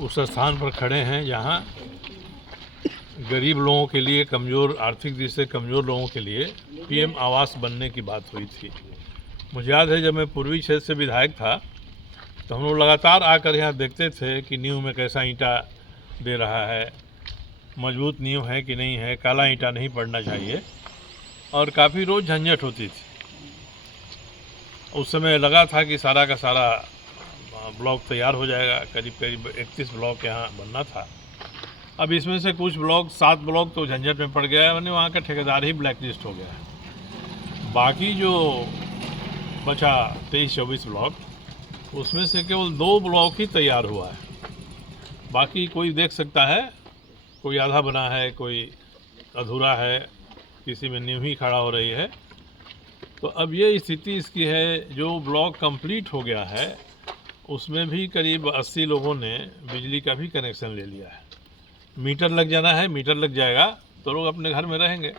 उस स्थान पर खड़े हैं जहां गरीब लोगों के लिए, कमज़ोर, आर्थिक दृष्टि से कमज़ोर लोगों के लिए पीएम आवास बनने की बात हुई थी। मुझे याद है जब मैं पूर्वी क्षेत्र से विधायक था तो हम लोग लगातार आकर यहाँ देखते थे कि नींव में कैसा ईंटा दे रहा है, मजबूत नींव है कि नहीं है, काला ईंटा नहीं पड़ना चाहिए, और काफ़ी रोज़ झंझट होती थी। उस समय लगा था कि सारा का सारा ब्लॉक तैयार हो जाएगा, करीब करीब 31 ब्लॉक यहाँ बनना था। अब इसमें से कुछ ब्लॉक, 7 ब्लॉक तो झंझट में पड़ गया है, मैंने वहाँ का ठेकेदार ही ब्लैक लिस्ट हो गया है। बाकी जो बचा 23-24 ब्लॉक, उसमें से केवल 2 ब्लॉक ही तैयार हुआ है। बाकी कोई देख सकता है, कोई आधा बना है, कोई अधूरा है, किसी में नींव ही खड़ा हो रही है। तो अब ये स्थिति इसकी है, जो ब्लॉक कंप्लीट हो गया है उसमें भी करीब 80 लोगों ने बिजली का भी कनेक्शन ले लिया है। मीटर लग जाना है, मीटर लग जाएगा तो लोग अपने घर में रहेंगे।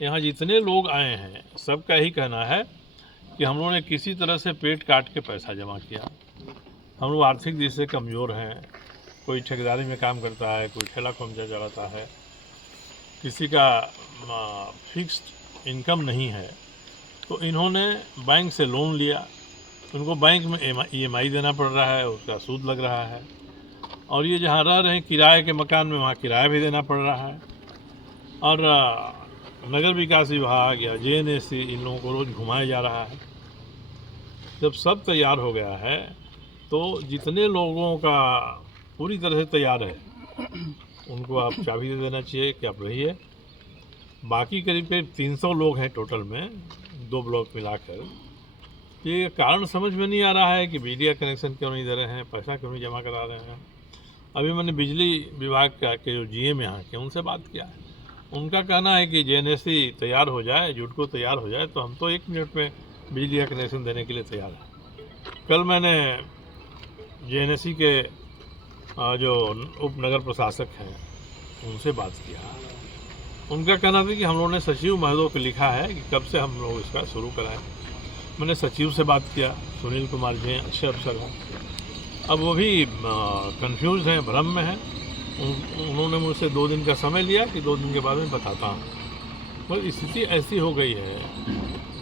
यहाँ जितने लोग आए हैं सबका ही कहना है कि हम लोगों ने किसी तरह से पेट काट के पैसा जमा किया। हम लोग आर्थिक दृष्टि से कमज़ोर हैं, कोई ठेकेदारी में काम करता है, कोई ठेला खोमचा चलाता है, किसी का फिक्स्ड इनकम नहीं है, तो इन्होंने बैंक से लोन लिया, उनको बैंक में EMI देना पड़ रहा है, उसका सूद लग रहा है, और ये जहाँ रह रहे हैं किराए के मकान में, वहाँ किराया भी देना पड़ रहा है। और नगर विकास विभाग या JNSC इन लोगों को रोज़ घुमाया जा रहा है। जब सब तैयार हो गया है तो जितने लोगों का पूरी तरह से तैयार है उनको आप चाबी दे देना चाहिए कि आप रहिए। बाकी करीब करीब 300 लोग हैं टोटल में, 2 ब्लॉक मिलाकर। ये कारण समझ में नहीं आ रहा है कि बिजली का कनेक्शन क्यों नहीं दे रहे हैं, पैसा क्यों नहीं जमा करा रहे हैं। अभी मैंने बिजली विभाग के जो GM यहाँ के, उनसे बात किया है। उनका कहना है कि JNSC तैयार हो जाए, जुटको तैयार हो जाए तो हम तो 1 मिनट में बिजली का कनेक्शन देने के लिए तैयार हैं। कल मैंने JNSC के जो उप नगर प्रशासक हैं उनसे बात किया। उनका कहना था कि हम लोगों ने सचिव महोदय को लिखा है कि कब से हम लोग इसका शुरू कराएं। मैंने सचिव से बात किया, सुनील कुमार जी अच्छे अफसर हैं। अब वो भी कंफ्यूज हैं, भ्रम में हैं। उन्होंने मुझसे 2 दिन का समय लिया कि 2 दिन के बाद मैं बताता हूँ। पर स्थिति ऐसी हो गई है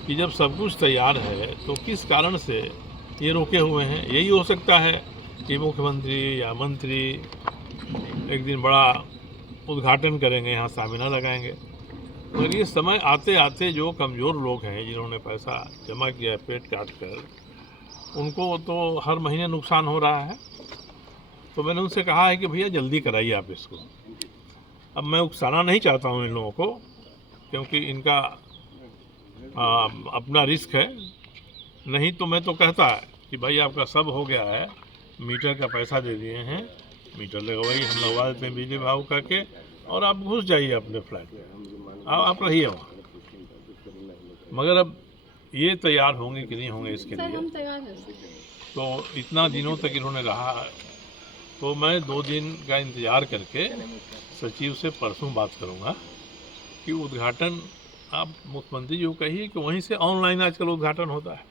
कि जब सब कुछ तैयार है तो किस कारण से ये रुके हुए हैं। यही हो सकता है कि मुख्यमंत्री या मंत्री एक दिन बड़ा उद्घाटन करेंगे, यहाँ सामिना लगाएंगे। मगर ये समय आते आते जो कमज़ोर लोग हैं, जिन्होंने पैसा जमा किया है पेट काट कर, उनको तो हर महीने नुकसान हो रहा है। तो मैंने उनसे कहा है कि भैया जल्दी कराइए आप इसको। अब मैं उकसाना नहीं चाहता हूँ इन लोगों को, क्योंकि इनका अपना रिस्क है। नहीं तो मैं तो कहता कि भाई आपका सब हो गया है, मीटर का पैसा दे दिए हैं, मीटर लगवाइए, हम लगवा देते हैं बिजली विभाग करके, और आप घुस जाइए अपने फ्लैट में, आप रहिए वहाँ। मगर अब ये तैयार होंगे कि नहीं होंगे इसके लिए, हम तैयार हैं। तो इतना दिनों तक इन्होंने रहा है, तो मैं 2 दिन का इंतज़ार करके सचिव से परसों बात करूंगा कि उद्घाटन आप मुख्यमंत्री जी को कहिए कि वहीं से ऑनलाइन आजकल उद्घाटन होता है।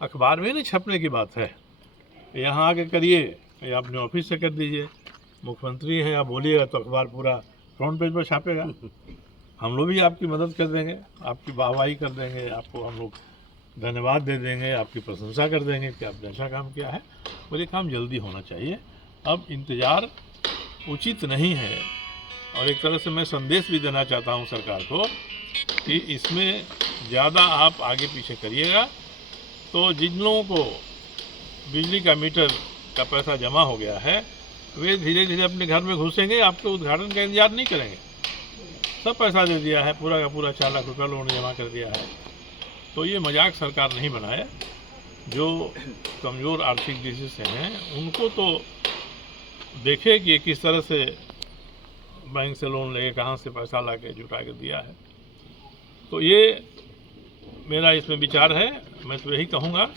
अखबार में नहीं छपने की बात है, यहाँ आके करिए या अपने ऑफिस से कर दीजिए। मुख्यमंत्री हैं, आप बोलिएगा तो अखबार पूरा फ्रंट पेज पर छापेगा। हम लोग भी आपकी मदद कर देंगे, आपकी वाहवाही कर देंगे, आपको हम लोग धन्यवाद दे देंगे, आपकी प्रशंसा कर देंगे कि आपने अच्छा काम किया है। और ये काम जल्दी होना चाहिए, अब इंतज़ार उचित नहीं है। और एक तरह से मैं संदेश भी देना चाहता हूँ सरकार को कि इसमें ज़्यादा आप आगे पीछे करिएगा तो जिन लोगों को बिजली का मीटर का पैसा जमा हो गया है वे धीरे धीरे अपने घर में घुसेंगे, आपके उद्घाटन का इंतजार नहीं करेंगे। सब पैसा दे दिया है, पूरा का पूरा 4 लाख रुपया लोगों ने जमा कर दिया है। तो ये मजाक सरकार नहीं बनाए। जो कमज़ोर आर्थिक दृष्टि से हैं उनको तो देखे कि किस तरह से बैंक से लोन लेके कहाँ से पैसा ला के जुटा के दिया है। तो ये मेरा इसमें विचार है। मैं तो यही कहूँगा,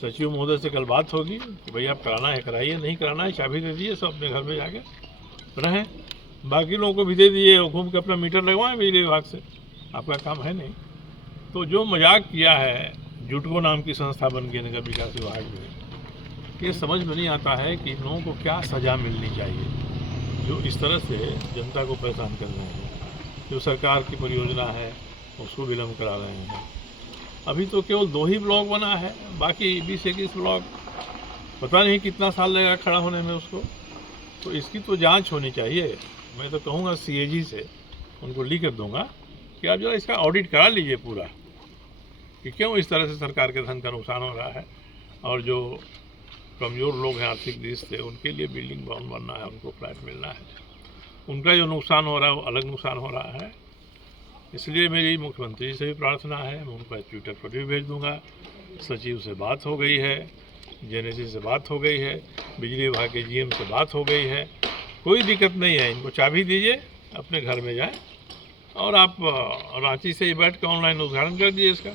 सचिव महोदय से कल बात होगी कि भाई आप कराना है कराइए, नहीं कराना है चाबी दे दीजिए, सब अपने घर में जाके रहें। बाकी लोगों को भी दे दीजिए, घूम के अपना मीटर लगवाएं बिजली विभाग से, आपका काम है नहीं। तो जो मजाक किया है, जुटको नाम की संस्था बन गई नगर विकास विभाग में, ये समझ में नहीं आता है कि इन लोगों को क्या सज़ा मिलनी चाहिए जो इस तरह से जनता को परेशान कर रहे हैं। जो सरकार की परियोजना है उसको विलम्ब करा रहे हैं। अभी तो केवल 2 ही ब्लॉक बना है, बाकी 20-21 ब्लॉक पता नहीं कितना साल लगेगा खड़ा होने में उसको। तो इसकी तो जांच होनी चाहिए। मैं तो कहूँगा CAG से उनको लिख कर दूँगा कि आप जरा इसका ऑडिट करा लीजिए पूरा, कि क्यों इस तरह से सरकार के धन का नुकसान हो रहा है। और जो कमज़ोर लोग हैं आर्थिक दृष्टि से, उनके लिए बिल्डिंग भवन बनना है, उनको फ्लैट मिलना है, उनका जो नुकसान हो रहा है वो अलग नुकसान हो रहा है। इसलिए मेरी मुख्यमंत्री से भी प्रार्थना है, मैं उनको ट्विटर पर भी भेज दूँगा। सचिव से बात हो गई है, जेनेसी से बात हो गई है, बिजली विभाग के GM से बात हो गई है। कोई दिक्कत नहीं है, इनको चाबी दीजिए, अपने घर में जाएं और आप रांची से ही बैठ के ऑनलाइन उद्घाटन कर दीजिए इसका।